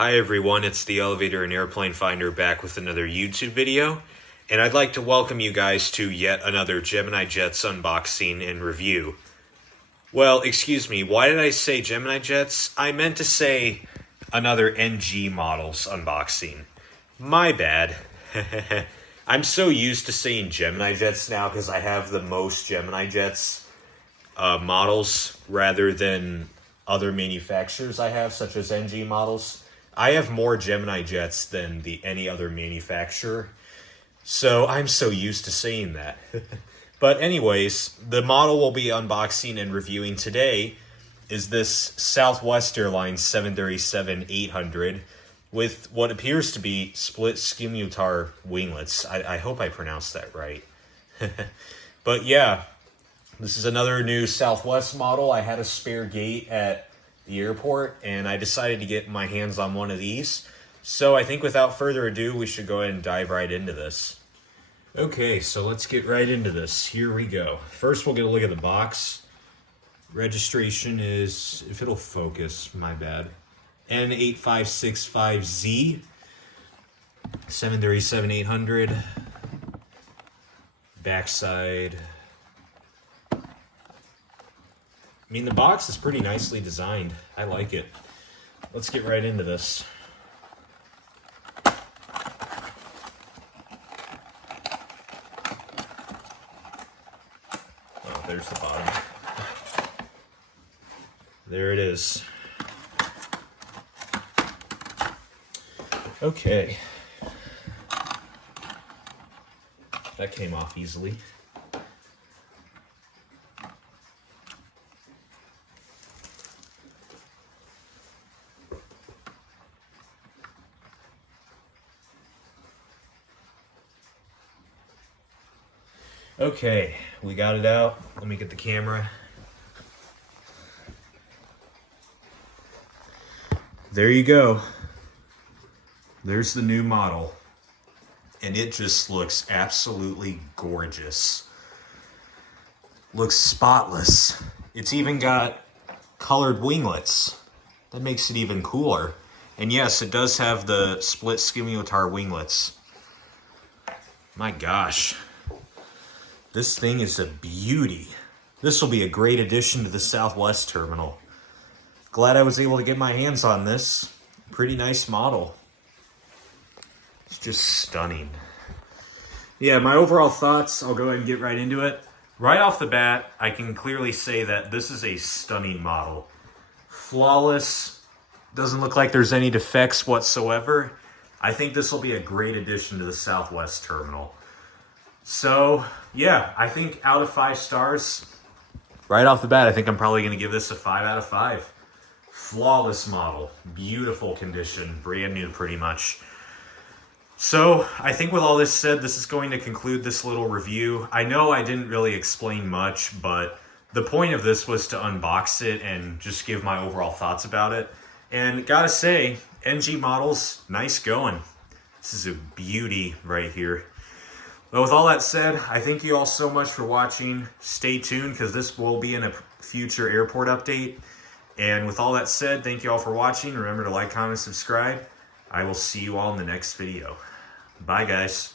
Hi everyone, it's the Elevator and Airplane Finder back with another YouTube video, and I'd like to welcome you guys to yet another Gemini Jets unboxing and review. Well, excuse me, why did I say Gemini Jets? I meant to say another NG models unboxing. My bad. I'm so used to saying Gemini Jets now because I have the most Gemini Jets models rather than other manufacturers I have, such as NG models. I have more Gemini Jets than any other manufacturer, so I'm so used to saying that. But anyways, the model we'll be unboxing and reviewing today is this Southwest Airlines 737-800 with what appears to be split skemutar winglets. I hope I pronounced that right. But yeah, this is another new Southwest model. I had a spare gate at the airport, and I decided to get my hands on one of these. So I think without further ado, we should go ahead and dive right into this. Okay, so let's get right into this. Here we go. First, we'll get a look at the box. Registration is, if it'll focus, my bad, N8565Z, 737-800. Backside. I mean, the box is pretty nicely designed. I like it. Let's get right into this. Oh, there's the bottom. There it is. Okay. That came off easily. Okay, we got it out. Let me get the camera. There you go. There's the new model. And it just looks absolutely gorgeous. Looks spotless. It's even got colored winglets. That makes it even cooler. And yes, it does have the split skemutar winglets. My gosh. This thing is a beauty. This will be a great addition to the Southwest terminal. Glad I was able to get my hands on this. Pretty nice model. It's just stunning. Yeah, my overall thoughts, I'll go ahead and get right into it. Right off the bat, I can clearly say that this is a stunning model. Flawless. Doesn't look like there's any defects whatsoever. I think this will be a great addition to the Southwest terminal. So, yeah, I think out of 5 stars, right off the bat, I think I'm probably going to give this a 5 out of 5. Flawless model, beautiful condition, brand new pretty much. So, I think with all this said, this is going to conclude this little review. I know I didn't really explain much, but the point of this was to unbox it and just give my overall thoughts about it. And gotta say, NG models, nice going. This is a beauty right here. But with all that said, I thank you all so much for watching. Stay tuned because this will be in a future airport update. And with all that said, thank you all for watching. Remember to like, comment, subscribe. I will see you all in the next video. Bye, guys.